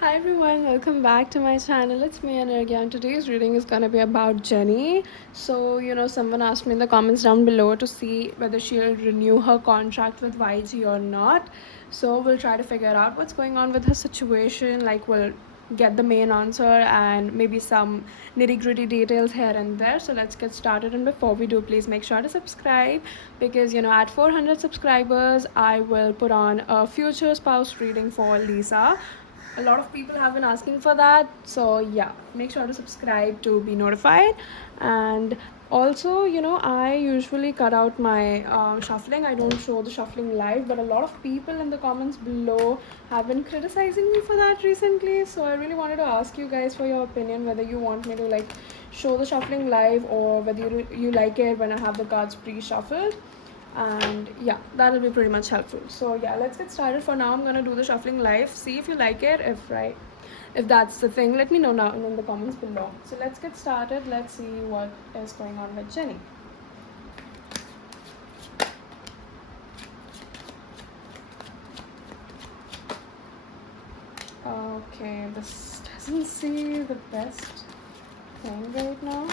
Hi everyone, welcome back to my channel. It's me Anarghya and today's reading is gonna be about Jenny. So, someone asked me in the comments down below to see whether she'll renew her contract with YG or not. So, we'll try to figure out what's going on with her situation. Like, we'll get the main answer and maybe some nitty-gritty details here and there. So let's get started, and before we do, please make sure to subscribe because at 400 subscribers I will put on a future spouse reading for Lisa. A lot of people have been asking for that, so yeah, make sure to subscribe to be notified. And also, I usually cut out my shuffling. I don't show the shuffling live, but a lot of people in the comments below have been criticizing me for that recently, so I really wanted to ask you guys for your opinion, whether you want me to show the shuffling live or whether you like it when I have the cards pre-shuffled. And yeah, that'll be pretty much helpful. So yeah, let's get started. For now, I'm gonna do the shuffling live. See if you like it. If that's the thing, let me know now in the comments below. So let's get started. Let's see what is going on with Jenny. Okay, this doesn't see the best thing right now.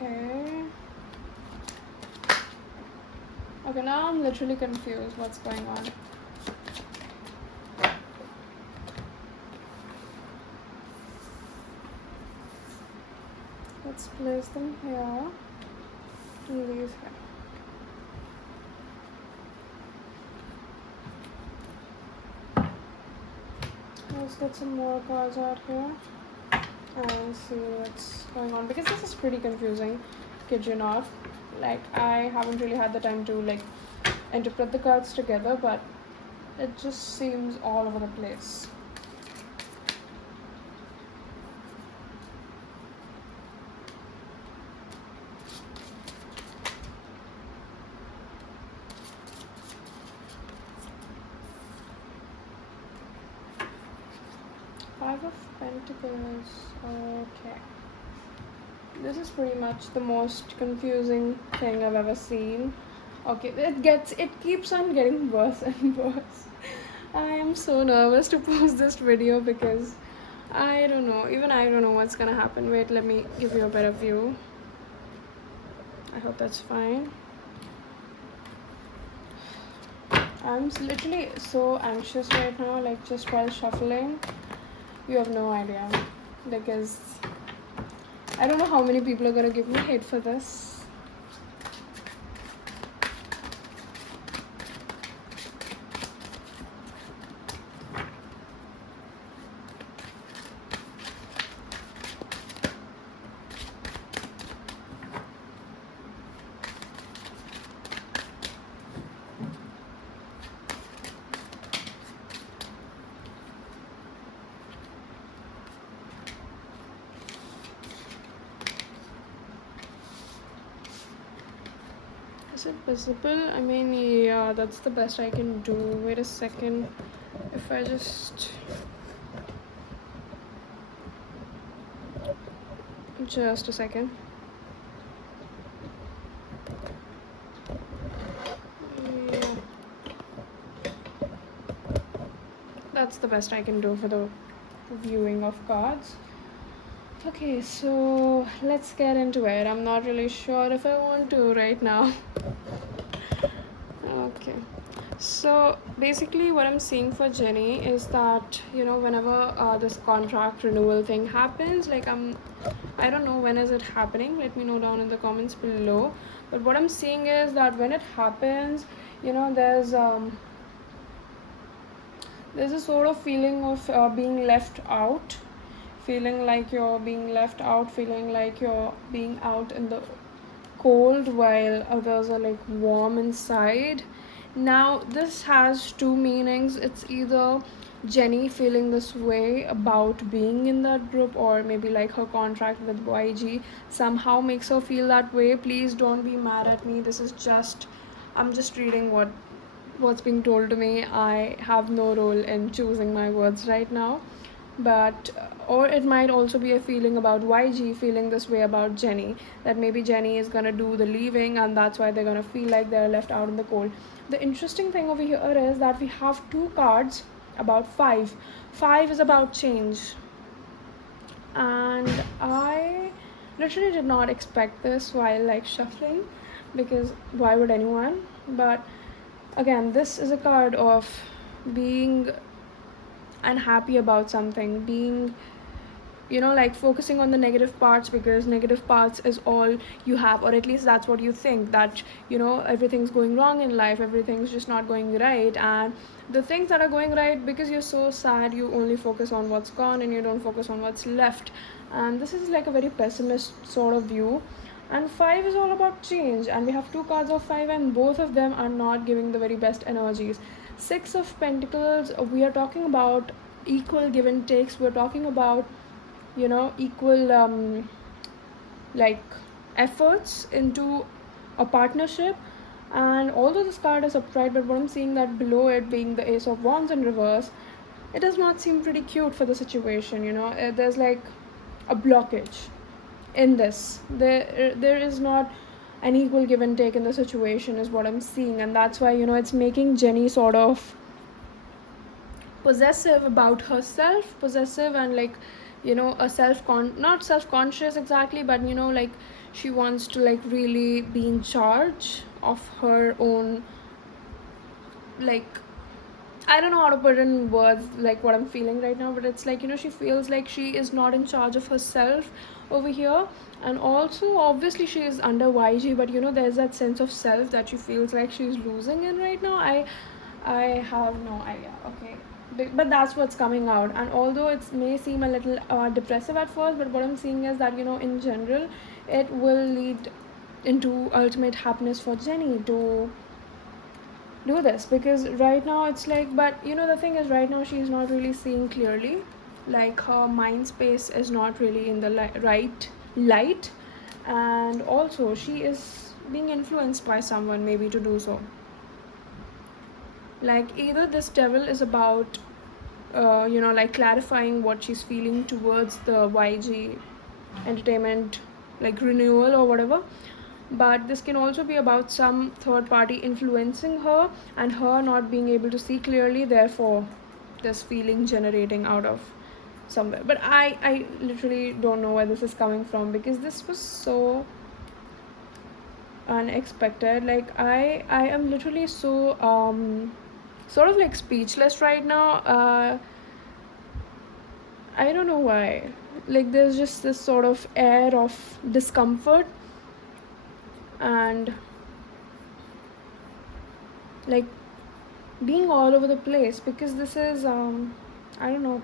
Okay. Okay, now I'm literally confused what's going on. Let's place them here and these here. Let's get some more cards out here and see what's going on, because this is pretty confusing, kid you not. I haven't really had the time to interpret the cards together, but it just seems all over the place. Five of Pentacles. Okay. This is pretty much the most confusing thing I've ever seen. Okay, it keeps on getting worse and worse. I am so nervous to post this video because I don't know. Even I don't know what's gonna happen. Wait, let me give you a better view. I hope that's fine. I'm literally so anxious right now, just while shuffling. You have no idea, because I don't know how many people are gonna give me hate for this. Is it visible? I mean, yeah, that's the best I can do. Wait a second. If I just a second. Yeah. That's the best I can do for the viewing of cards. Okay, so let's get into it. I'm not really sure if I want to right now. Okay, so basically what I'm seeing for Jenny is that whenever this contract renewal thing happens, I don't know when is it happening, let me know down in the comments below. But what I'm seeing is that when it happens, there's a sort of feeling of being left out, feeling like you're being left out, feeling like you're being out in the cold while others are warm inside. Now this has two meanings. It's either Jenny feeling this way about being in that group, or maybe her contract with YG somehow makes her feel that way. Please don't be mad at me. I'm just reading what's being told to me. I have no role in choosing my words right now. But or it might also be a feeling about YG feeling this way about Jennie, that maybe Jennie is gonna do the leaving and that's why they're gonna feel like they're left out in the cold. The interesting thing over here is that we have two cards about five. Five is about change, and I literally did not expect this while like shuffling, because why would anyone? But again, this is a card of being unhappy about something, being, you know, like focusing on the negative parts, because negative parts is all you have, or at least that's what you think, that you know everything's going wrong in life, everything's just not going right, and the things that are going right, because you're so sad, you only focus on what's gone and you don't focus on what's left. And this is like a very pessimist sort of view. And five is all about change, and we have two cards of five, and both of them are not giving the very best energies. Six of Pentacles, we are talking about equal give and takes, we're talking about, you know, equal like efforts into a partnership. And although this card is upright, but what I'm seeing that below it being the Ace of Wands in reverse, it does not seem pretty cute for the situation, you know. There's like a blockage in this. There is not an equal give and take in the situation is what I'm seeing, and that's why, you know, it's making Jennie sort of possessive about herself, possessive and like, you know, a not self-conscious exactly, but you know, like she wants to like really be in charge of her own, like, I don't know how to put it in words like what I'm feeling right now, but it's like, you know, she feels like she is not in charge of herself over here. And also obviously she is under YG, but you know, there's that sense of self that she feels like she's losing in right now. I have no idea, okay, but that's what's coming out. And although it may seem a little depressive at first, but what I'm seeing is that, you know, in general it will lead into ultimate happiness for Jennie to do this, because right now it's like, but you know, the thing is right now she's not really seeing clearly, like her mind space is not really in the right light, and also she is being influenced by someone maybe to do so. Like either this devil is about you know, like clarifying what she's feeling towards the YG entertainment, like renewal or whatever, but this can also be about some third party influencing her and her not being able to see clearly, therefore this feeling generating out of somewhere. But I literally don't know where this is coming from, because this was so unexpected. Like I am literally so sort of like speechless right now. I don't know why, like there's just this sort of air of discomfort and like being all over the place, because this is I don't know.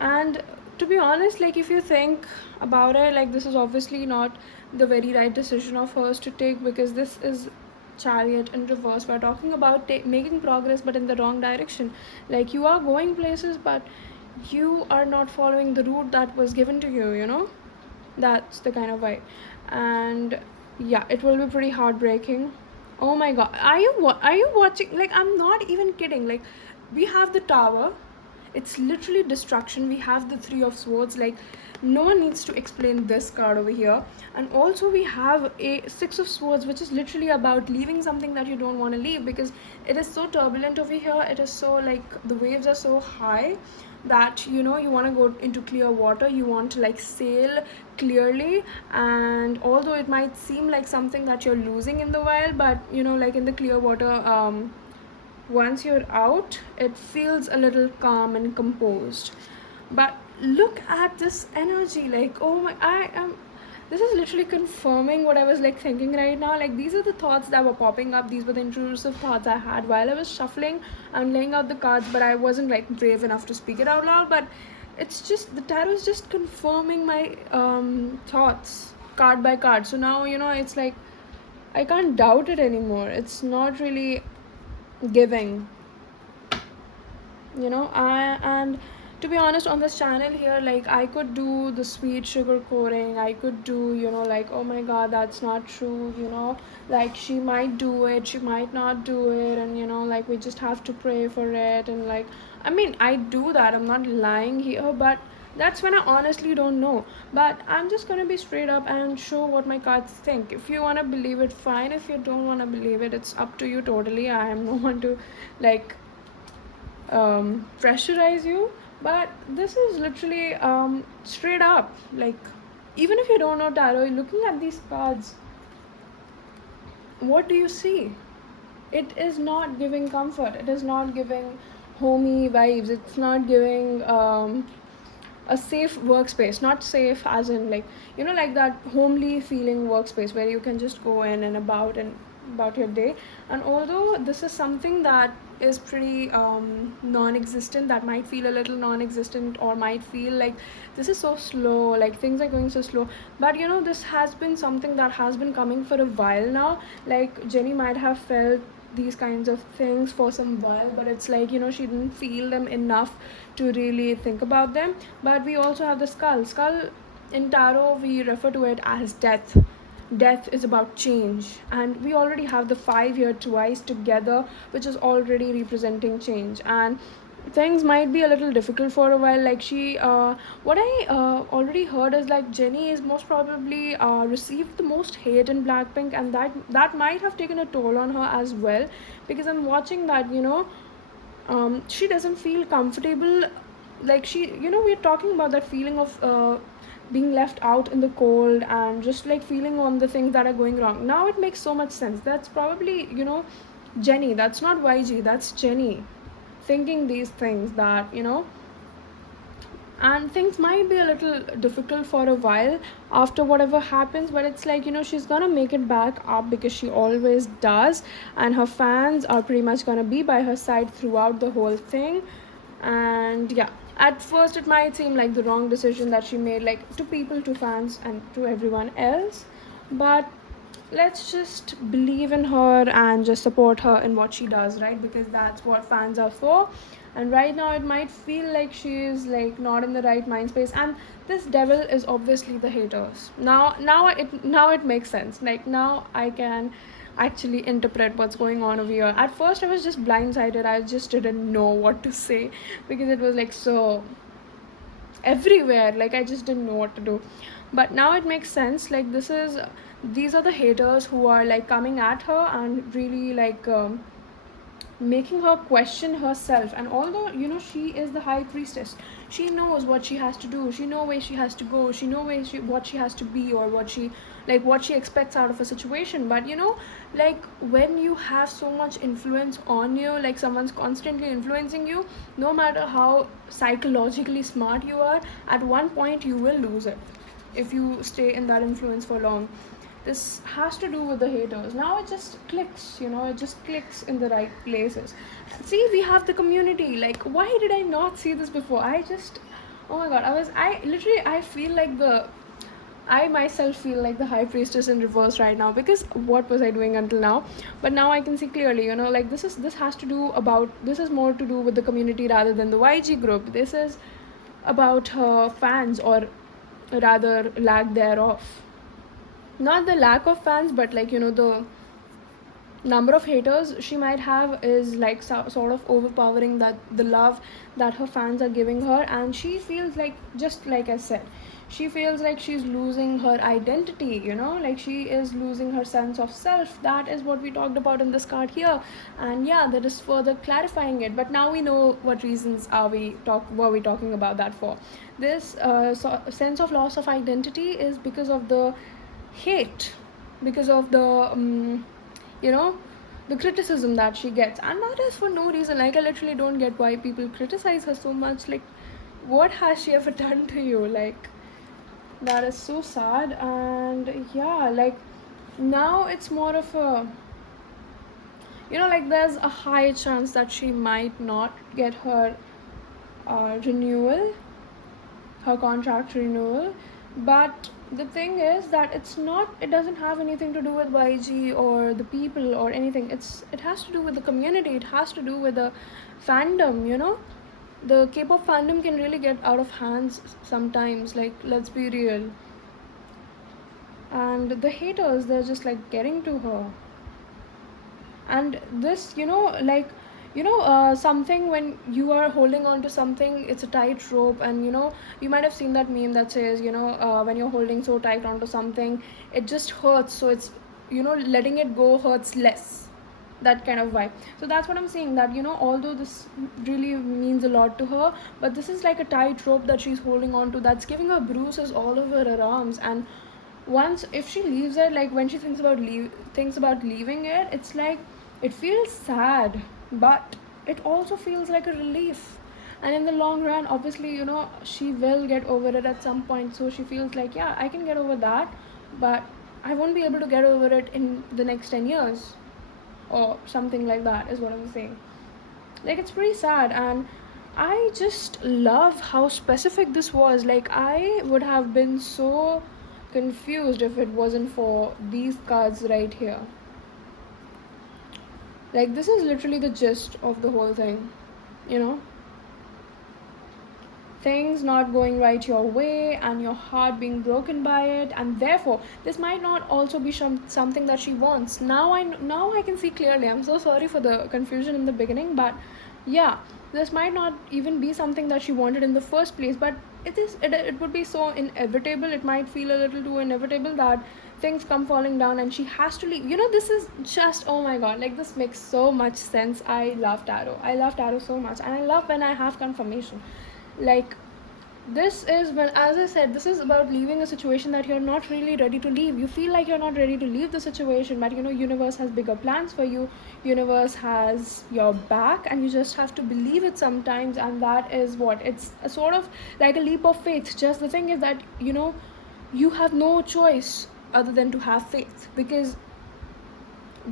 And to be honest, like if you think about it, like this is obviously not the very right decision of hers to take, because this is Chariot in reverse. We're talking about making progress but in the wrong direction. Like you are going places, but you are not following the route that was given to you, you know. That's the kind of vibe. And yeah, it will be pretty heartbreaking. Oh my god, are you watching? Like I'm not even kidding. Like we have the Tower, it's literally destruction. We have the Three of Swords, like no one needs to explain this card over here. And also we have a Six of Swords, which is literally about leaving something that you don't want to leave, because it is so turbulent over here. It is so like the waves are so high that, you know, you want to go into clear water, you want to like sail clearly. And although it might seem like something that you're losing in the wild, but you know, like in the clear water, once you're out, it feels a little calm and composed. But look at this energy, like oh my, I am, this is literally confirming what I was like thinking right now. Like these are the thoughts that were popping up, these were the intrusive thoughts I had while I was shuffling and laying out the cards, but I wasn't like brave enough to speak it out loud. But it's just, the tarot is just confirming my thoughts card by card. So now, you know, it's like I can't doubt it anymore. It's not really giving, you know. And to be honest, on this channel here, like I could do the sweet sugar coating, I could do, you know, like oh my god, that's not true, you know, like she might do it, she might not do it, and you know, like we just have to pray for it, and like I mean, I do that, I'm not lying here, but that's when I honestly don't know. But I'm just gonna be straight up and show what my cards think. If you wanna believe it, fine. If you don't wanna believe it, it's up to you totally. I am no one to like pressurize you. But this is literally straight up. Like, even if you don't know tarot, looking at these cards, what do you see? It is not giving comfort, it is not giving homey vibes, it's not giving a safe workspace. Not safe as in, like, you know, like that homely feeling workspace where you can just go in and about your day. And although this is something that is pretty non-existent, that might feel a little non-existent, or might feel like this is so slow, like things are going so slow, but you know, this has been something that has been coming for a while now. Like, Jenny might have felt these kinds of things for some while, but it's like, you know, she didn't feel them enough to really think about them. But we also have the skull. In tarot, we refer to it as death. Death is about change, and we already have the 5 year twice together, which is already representing change. And things might be a little difficult for a while. Like, what I already heard is like Jenny is most probably received the most hate in Blackpink, and that might have taken a toll on her as well, because I'm watching that, you know, she doesn't feel comfortable. Like, we're talking about that feeling of being left out in the cold, and just like feeling on the things that are going wrong. Now it makes so much sense. That's probably, you know, Jenny. That's not YG, that's Jenny thinking these things, that, you know. And things might be a little difficult for a while after whatever happens, but it's like, you know, she's gonna make it back up, because she always does. And her fans are pretty much gonna be by her side throughout the whole thing. And yeah, at first it might seem like the wrong decision that she made, like to people, to fans, and to everyone else, but let's just believe in her and just support her in what she does, right? Because that's what fans are for. And right now it might feel like she is like not in the right mind space, and this devil is obviously the haters. Now it makes sense. Like, now I can actually interpret what's going on over here. At first I was just blindsided, I just didn't know what to say, because it was like so everywhere, like I just didn't know what to do. But now it makes sense. Like, these are the haters who are like coming at her and really like making her question herself. And although, you know, she is the high priestess, she knows what she has to do, she knows where she has to go, she knows what she has to be, or what she expects out of a situation. But you know, like, when you have so much influence on you, like someone's constantly influencing you, no matter how psychologically smart you are, at one point you will lose it if you stay in that influence for long. This has to do with the haters. Now it just clicks, you know, it just clicks in the right places. See, we have the community. Like, why did I not see this before? Oh my god, I feel like I myself feel like the high priestess in reverse right now, because what was I doing until now? But now I can see clearly, you know, like, this is more to do with the community rather than the YG group. This is about her fans, or rather lack thereof. Not the lack of fans, but like, you know, the number of haters she might have is like sort of overpowering that the love that her fans are giving her. And she feels like, just like I said, she feels like she's losing her identity, you know, like she is losing her sense of self. That is what we talked about in this card here. And yeah, that is further clarifying it. But now we know what reasons were we talking about that for. This sense of loss of identity is because of the hate, because of the you know, the criticism that she gets. And that is for no reason. Like, I literally don't get why people criticize her so much. Like, what has she ever done to you? Like, that is so sad. And yeah, like, now it's more of a, you know, like, there's a high chance that she might not get her renewal, her contract renewal. But the thing is that it doesn't have anything to do with YG or the people or anything. It has to do with the community, it has to do with the fandom, you know. The K-pop fandom can really get out of hands sometimes, like, let's be real. And the haters, they're just like getting to her. And this, you know, like, something when you are holding on to something, it's a tight rope, and you might have seen that meme that says, when you're holding so tight onto something, it just hurts, so it's, letting it go hurts less, that kind of vibe. So that's what I'm saying, that although this really means a lot to her, but this is like a tight rope that she's holding on to, that's giving her bruises all over her arms. And once, if she leaves it, like when she thinks about leaving it, it's like it feels sad, but it also feels like a relief. And in the long run, obviously, she will get over it at some point, so she feels like, yeah, I can get over that, but I won't be able to get over it in the next 10 years or something like that, is what I'm saying. Like, it's pretty sad. And I just love how specific this was. Like, I would have been so confused if it wasn't for these cards right here. Like, this is literally the gist of the whole thing, things not going right your way and your heart being broken by it, and therefore this might not also be something that she wants. Now I can see clearly. I'm so sorry for the confusion in the beginning, but yeah, this might not even be something that she wanted in the first place, but it would be so inevitable. It might feel a little too inevitable that things come falling down and she has to leave. This is just, oh my god, like, this makes so much sense. I love tarot so much, and I love when I have confirmation. Like, this is when, as I said, this is about leaving a situation that you're not really ready to leave. You feel like you're not ready to leave the situation, but universe has bigger plans for you. Universe has your back, and you just have to believe it sometimes. And that is what, it's a sort of like a leap of faith. Just the thing is that you have no choice other than to have faith, because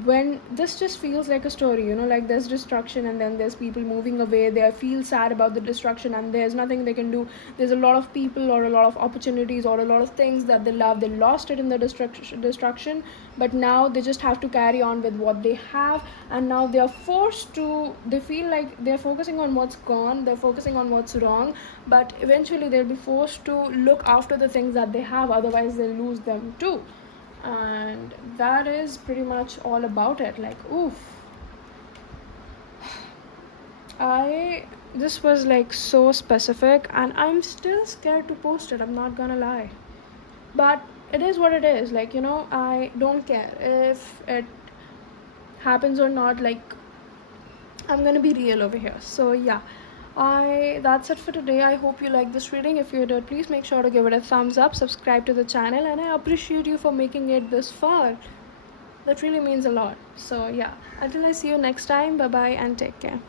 when this just feels like a story, like, there's destruction and then there's people moving away, they feel sad about the destruction and there's nothing they can do. There's a lot of people or a lot of opportunities or a lot of things that they love, they lost it in the destruction, but now they just have to carry on with what they have. And now they feel like they're focusing on what's gone, they're focusing on what's wrong, but eventually they'll be forced to look after the things that they have, otherwise they'll lose them too. And that is pretty much all about it. Like, oof, this was like so specific, and I'm still scared to post it, I'm not gonna lie, but it is what it is. Like, I don't care if it happens or not. Like, I'm gonna be real over here. So yeah, that's it for today. I hope you liked this reading. If you did, please make sure to give it a thumbs up, subscribe to the channel, and I appreciate you for making it this far. That really means a lot. So yeah, until I see you next time, bye bye and take care.